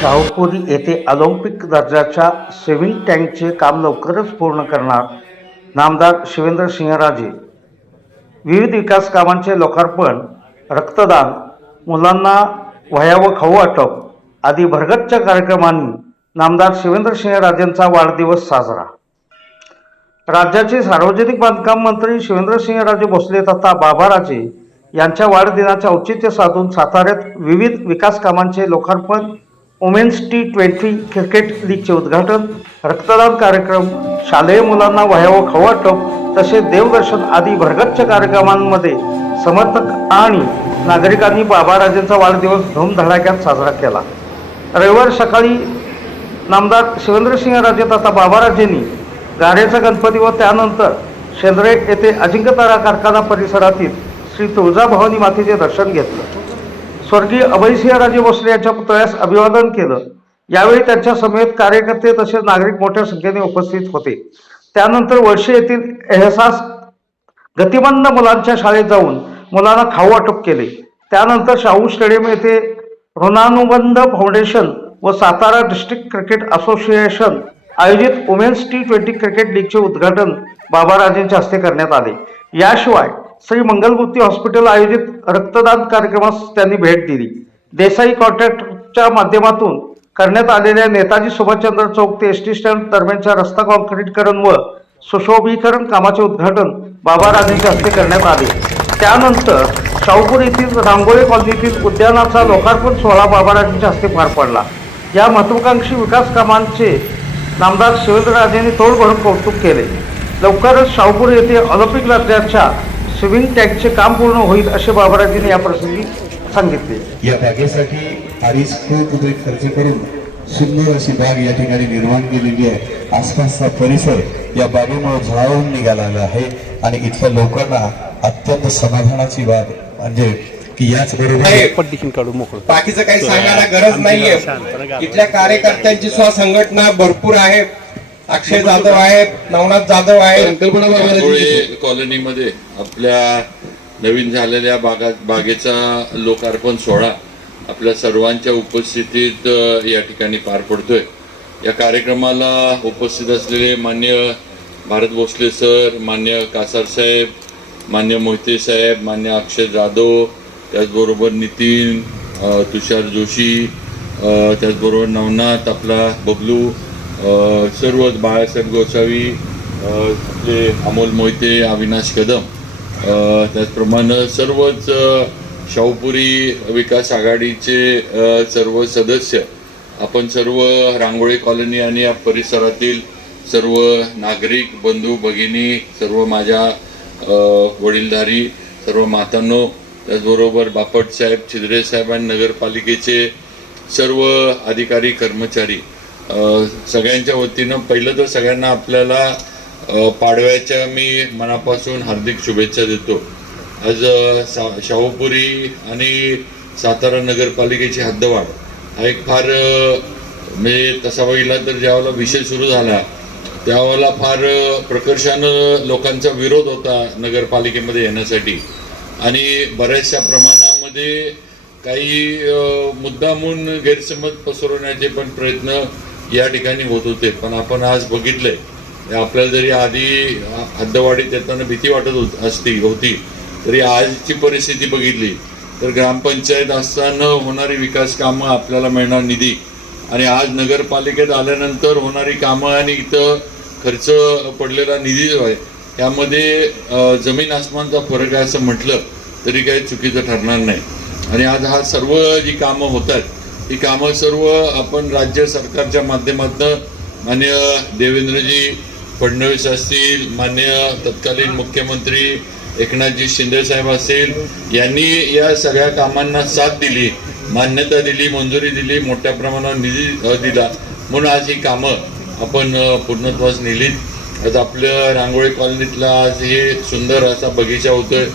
शाहूपुरी येथे ऑलिम्पिक दर्जाच्या स्विमिंग टँकचे काम लवकरच पूर्ण करणार नामदार शिवेंद्र सिंहराजे. विविध विकास कामांचे लोकार्पण रक्तदान मुलांना वह्या व खाऊ वाटप आदी भरगतच्या कार्यक्रमांनी नामदार शिवेंद्र सिंहराजेंचा वाढदिवस साजरा. राज्याचे सार्वजनिक बांधकाम मंत्री शिवेंद्रसिंहराजे भोसले तथा बाबाराजे यांच्या वाढदिनाचे औचित्य साधून साताऱ्यात विविध विकास कामांचे लोकार्पण वुमेन्स टी ट्वेंटी क्रिकेट लीगचे उद्घाटन रक्तदान कार्यक्रम शालेय मुलांना वह्या व खाऊ वाटप तसेच देवदर्शन आदी भरगच्छ कार्यक्रमांमध्ये समर्थक आणि नागरिकांनी बाबाराजेंचा वाढदिवस धूमधडाक्यात साजरा केला. रविवार सकाळी नामदार शिवेंद्रसिंहराजे तथा बाबाराजेंनी गाड्याचा गणपती व त्यानंतर शेंद्रे येथे अजिंक्यतारा कारखाना परिसरातील श्री तुळजाभवानी मातेचे दर्शन घेतलं. स्वर्गीय अभयसिंहराजे भोसले यांच्या पुतळ्यास अभिवादन केलं. यावेळी त्यांच्या समेत कार्यकर्ते तसेच नागरिक मोठ्या संख्येने उपस्थित होते. त्यानंतर वर्षे येथील एहसास गतिमंद मुलांच्या शाळेत जाऊन मुलांना खाऊ वाटप केले. त्यानंतर शाहू स्टेडियम येथे ऋणानुबंध फाउंडेशन व सातारा डिस्ट्रिक्ट क्रिकेट असोसिएशन आयोजित वुमेन्स टी ट्वेंटी क्रिकेट लीगचे उद्घाटन बाबाराजेंच्या हस्ते करण्यात आले. याशिवाय श्री मंगलमूर्ती हॉस्पिटल आयोजित रक्तदान कार्यक्रमास त्यांनी भेट दिली. देसाई कॉन्ट्रॅक्टच्या माध्यमातून करण्यात आलेल्या नेताजी सुभाषचंद्र चौक ते एस टी स्टँड दरम्यानच्या रस्ता कॉन्क्रीटकरण व सुशोभीकरण कामाचे उद्घाटन बाबाराजेंच्या हस्ते करण्यात आले. त्यानंतर शाहूपूर येथील रांगोळी कॉलनीतील उद्यानाचा लोकार्पण सोहळा बाबाराजेंच्या हस्ते पार पडला. या महत्वाकांक्षी विकास कामांचे नामदार शिवेंद्रराजेंनी तोड भरून कौतुक केले. लवकरच शाहूपूर येथे ऑलिम्पिक दर्जाच्या स्विमिंग टँकचे काम पूर्ण होईल असे बाबाराजेंनी या प्रसंगी सांगितले. या बागेसाठी अडीच कोटी रुपये खर्च करून सुंदर अशी बाग या ठिकाणी निर्माण केलेली आहे. आसपासचा परिसर या बागेमुळे झळावून निघालेला आहे आणि इथल्या लोकांना अत्यंत समाधानाची बाब म्हणजे की याच बरोबर पद्धतीने काढून मोकळं बाकीचं काही सांगायला गरज नाहीये. इथल्या कार्यकर्त्यांची सुद्धा संघटना भरपूर आहे. अक्षय जाधव आहेत नवनाथ जाधव आहेत. कॉलनीमध्ये आपल्या नवीन झालेल्या बागा बागेचा लोकार्पण सोहळा आपल्या सर्वांच्या उपस्थितीत या ठिकाणी पार पडतोय. या कार्यक्रमाला उपस्थित असलेले मान्य भारत भोसले सर मान्य कासार साहेब मान्य मोहिते साहेब मान्य अक्षय जाधव त्याचबरोबर नितीन तुषार जोशी त्याचबरोबर नवनाथ आपला बबलू सर्वच बाळासाहेब गोसावी आपले अमोल मोहिते अविनाश कदम त्याचप्रमाणे सर्वच शाहूपुरी विकास आघाडीचे सर्व सदस्य आपण सर्व रांगोळी कॉलनी आणि या परिसरातील सर्व नागरिक बंधू भगिनी सर्व माझ्या वडीलधारी सर्व मातांनो त्याचबरोबर बापट साहेब छिद्रे साहेब आणि नगरपालिकेचे सर्व अधिकारी कर्मचारी सगळ्यांच्या वतीनं पहिलं तर सगळ्यांना आपल्याला पाडव्याच्या मी मनापासून हार्दिक शुभेच्छा देतो. आज सा- शाहूपुरी आणि सातारा नगरपालिकेची हद्दवाढ. हा एक फार म्हणजे तसा बघितला तर ज्यावेळेला विषय सुरू झाला त्यावेळेला फार प्रकर्षानं लोकांचा विरोध होता नगरपालिकेमध्ये येण्यासाठी. आणि बऱ्याचशा प्रमाणामध्ये काही मुद्दामून गैरसमज पसरवण्याचे पण प्रयत्न या ठिकाणी होत होते. पण आपण आज बघितलंय आपल्याला जरी आधी हद्दवाडीत येताना भीती वाटत होत असती होती तरी आजची परिस्थिती बघितली तर ग्रामपंचायत असताना होणारी विकास कामं आपल्याला मिळणार निधी. आणि आज नगरपालिकेत आल्यानंतर होणारी कामं आणि इथं खर्च पडलेला निधी जो आहे त्यामध्ये जमीन आसमानचा फरक आहे असं म्हटलं तरी काही चुकीचं ठरणार नाही. आणि आज हा सर्व जी कामं होत आहेत ही कामं सर्व आपण राज्य सरकारच्या माध्यमातून मान्य देवेंद्रजी फडणवीस असतील मान्य तत्कालीन मुख्यमंत्री एकनाथजी शिंदे साहेब असतील यांनी या सगळ्या कामांना साथ दिली मान्यता दिली मंजुरी दिली मोठ्या प्रमाणावर निधी दिला. म्हणून आज ही कामं आपण पूर्णत्वास नेलीत. आज आपल्या रांगोळी कॉलनीतला आज हे सुंदर असा बगीचा होतोय.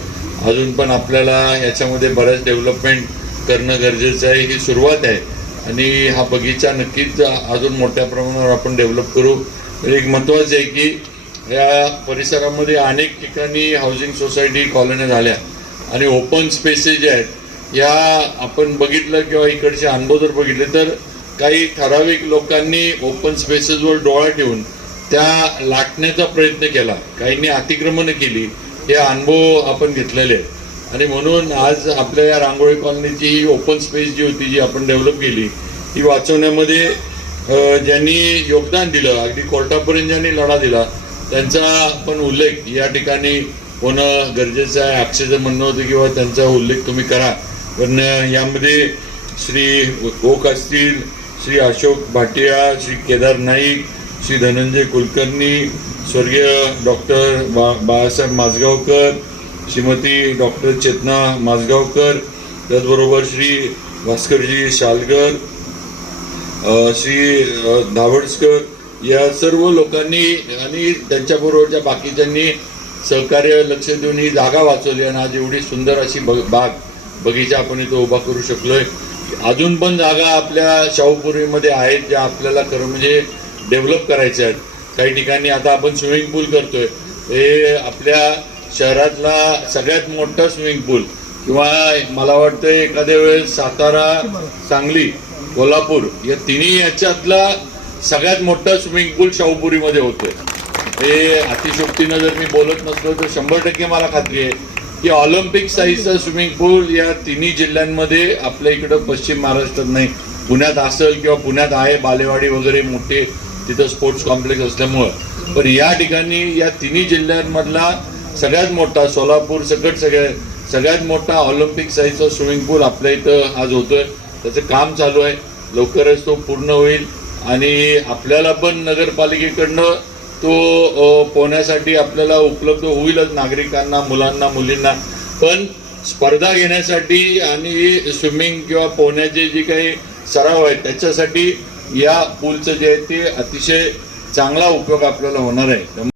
अजून पण आपल्याला याच्यामध्ये बऱ्याच डेव्हलपमेंट करणं गरजेचं आहे ही सुरुवात आहे. आणि हा बगीचा नक्कीच अजून मोठ्या प्रमाणावर आपण डेव्हलप करू. तर एक महत्त्वाचं आहे की या परिसरामध्ये अनेक ठिकाणी हाऊसिंग सोसायटी कॉलन्या झाल्या. आणि ओपन स्पेसेस जे आहेत या आपण बघितलं किंवा इकडचे अनुभव जर बघितले तर काही ठराविक लोकांनी ओपन स्पेसेसवर डोळा ठेवून त्या लाटण्याचा प्रयत्न केला. काहींनी अतिक्रमणं केली हे अनुभव आपण घेतलेले आहेत. आणि म्हणून आज आपल्या या रांगोळी कॉलनीची ही ओपन स्पेस जी होती जी आपण डेव्हलप केली ती वाचवण्यामध्ये ज्यांनी योगदान दिलं अगदी कोर्टापर्यंत ज्यांनी लढा दिला त्यांचा पण उल्लेख या ठिकाणी होणं गरजेचं आहे. अक्षयचं म्हणणं होतं किंवा त्यांचा उल्लेख तुम्ही करा. पण यामध्ये श्री ओक असतील श्री अशोक भाटिया श्री केदार नाईक श्री धनंजय कुलकर्णी स्वर्गीय डॉक्टर बा बाळासाहेब माजगावकर श्रीमती डॉक्टर चेतना माजगावकर त्याचबरोबर श्री भास्करजी शालकर श्री धावडसकर या सर्व लोकांनी आणि त्यांच्याबरोबरच्या बाकीच्यांनी सहकार्य लक्ष देऊन ही जागा वाचवली आणि आज एवढी सुंदर अशी बग बाग बगीचा आपण इथं उभा करू शकलोय. अजून पण जागा आपल्या शाहूपुरीमध्ये आहेत ज्या आपल्याला खरं म्हणजे डेव्हलप करायच्या आहेत. काही ठिकाणी आता आपण स्विमिंग पूल करतोय. हे आपल्या शहरातला सगळ्यात मोठा स्विमिंग पूल किंवा मला वाटतं एखाद्या वेळेस सातारा सांगली कोल्हापूर या तिन्ही याच्यातला सगळ्यात मोठा स्विमिंग पूल शाहूपुरीमध्ये होतोय. हे अतिशोक्तीनं जर मी बोलत नसलो तर शंभर टक्के मला खात्री आहे की ऑलिम्पिक साईजचा स्विमिंग पूल या तिन्ही जिल्ह्यांमध्ये आपल्या इकडं पश्चिम महाराष्ट्रात नाही. पुण्यात असेल किंवा पुण्यात आहे बालेवाडी वगैरे मोठे तिथं स्पोर्ट्स कॉम्प्लेक्स असल्यामुळं. पण या ठिकाणी या तिन्ही जिल्ह्यांमधला सगळ्यात मोठा सोलापूर सकट सगळ्या सगळ्यात मोठा ऑलिम्पिक साईजचा स्विमिंग पूल आपल्या इथं आज होतोय. त्याचं काम चालू आहे. लवकरच तो पूर्ण होईल. आणि आपल्याला पण नगरपालिकेकडनं तो पोहण्यासाठी आपल्याला उपलब्ध होईलच नागरिकांना मुलांना मुलींना. पण स्पर्धा घेण्यासाठी आणि स्विमिंग किंवा पोहण्याचे जे काही सराव आहेत त्याच्यासाठी या पूलचं जे आहे ते अतिशय चांगला उपयोग आपल्याला होणार आहे.